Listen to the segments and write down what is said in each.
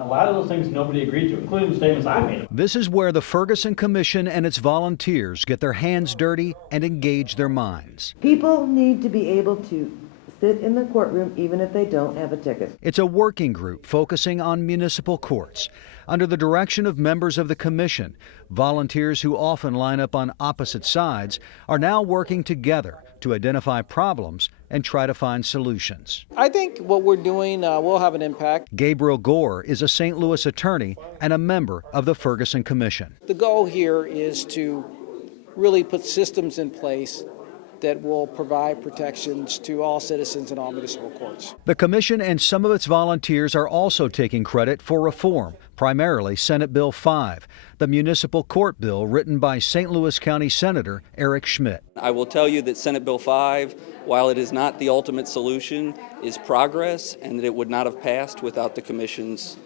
A lot of those things nobody agreed to, including the statements I made. This is where the Ferguson Commission and its volunteers get their hands dirty and engage their minds. People need to be able to sit in the courtroom even if they don't have a ticket. It's a working group focusing on municipal courts. Under the direction of members of the commission, volunteers who often line up on opposite sides are now working together to identify problems and try to find solutions. I think what we're doing will have an impact. Gabriel Gore is a St. Louis attorney and a member of the Ferguson Commission. The goal here is to really put systems in place that will provide protections to all citizens in all municipal courts. The commission and some of its volunteers are also taking credit for reform, primarily Senate Bill 5, the municipal court bill written by St. Louis County Senator Eric Schmidt. I will tell you that Senate Bill 5, while it is not the ultimate solution, is progress, and that it would not have passed without the commission's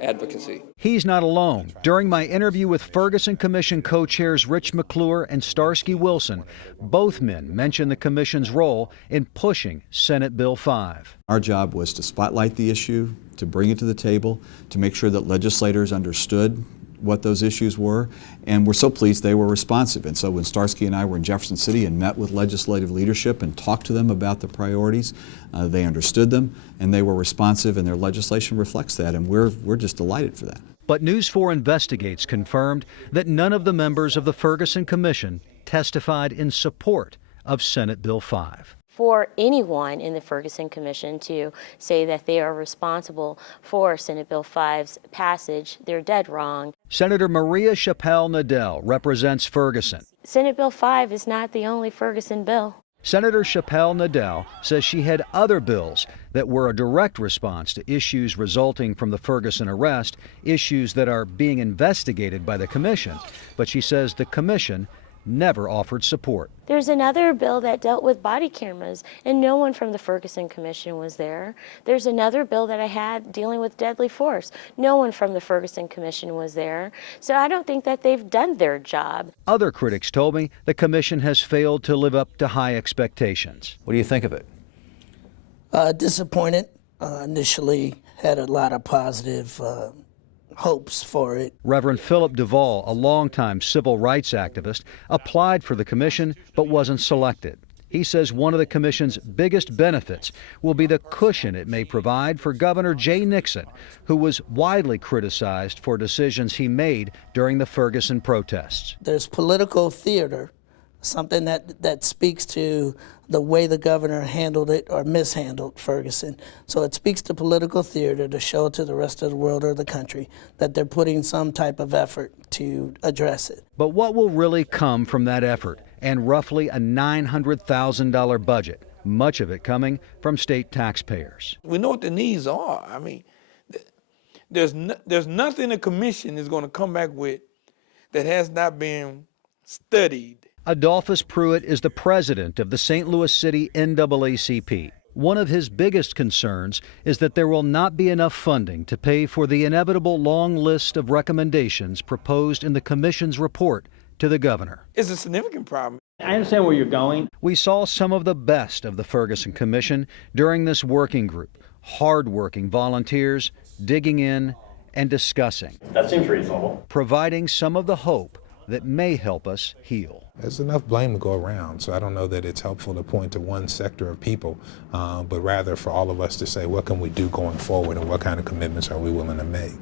advocacy. He's not alone. During my interview with Ferguson Commission co-chairs Rich McClure and Starsky Wilson, both men mentioned the commission's role in pushing Senate Bill 5. Our job was to spotlight the issue, to bring it to the table, to make sure that legislators understood what those issues were, and we're so pleased they were responsive. And so when Starsky and I were in Jefferson City and met with legislative leadership and talked to them about the priorities, they understood them and they were responsive, and their legislation reflects that, and we're just delighted for that. But News 4 Investigates confirmed that none of the members of the Ferguson Commission testified in support of Senate Bill 5. For anyone in the Ferguson Commission to say that they are responsible for Senate Bill 5's passage, they're dead wrong. Senator Maria Chappelle-Nadell represents Ferguson. Senate Bill 5 is not the only Ferguson bill. Senator Chappelle-Nadell says she had other bills that were a direct response to issues resulting from the Ferguson arrest, issues that are being investigated by the commission. But she says the commission never offered support. There's another bill that dealt with body cameras, and no one from the Ferguson Commission was there. There's another bill that I had dealing with deadly force. No one from the Ferguson Commission was there. So I don't think that they've done their job. Other critics told me the commission has failed to live up to high expectations. What do you think of it? Disappointed. Initially had a lot of positive hopes for it. Reverend Philip Duvall, a longtime civil rights activist, applied for the commission but wasn't selected. He says one of the commission's biggest benefits will be the cushion it may provide for Governor Jay Nixon, who was widely criticized for decisions he made during the Ferguson protests. There's political theater, something that speaks to the way the governor handled it or mishandled Ferguson. So it speaks to political theater to show to the rest of the world or the country that they're putting some type of effort to address it. But what will really come from that effort and roughly a $900,000 budget, much of it coming from state taxpayers? We know what the needs are. I mean, there's nothing the commission is going to come back with that has not been studied. Adolphus Pruitt is the president of the St. Louis City NAACP. One of his biggest concerns is that there will not be enough funding to pay for the inevitable long list of recommendations proposed in the commission's report to the governor. It's a significant problem. I understand where you're going. We saw some of the best of the Ferguson Commission during this working group. Hard-working volunteers digging in and discussing. That seems reasonable. Providing some of the hope that may help us heal. There's enough blame to go around, so I don't know that it's helpful to point to one sector of people, but rather for all of us to say, what can we do going forward and what kind of commitments are we willing to make?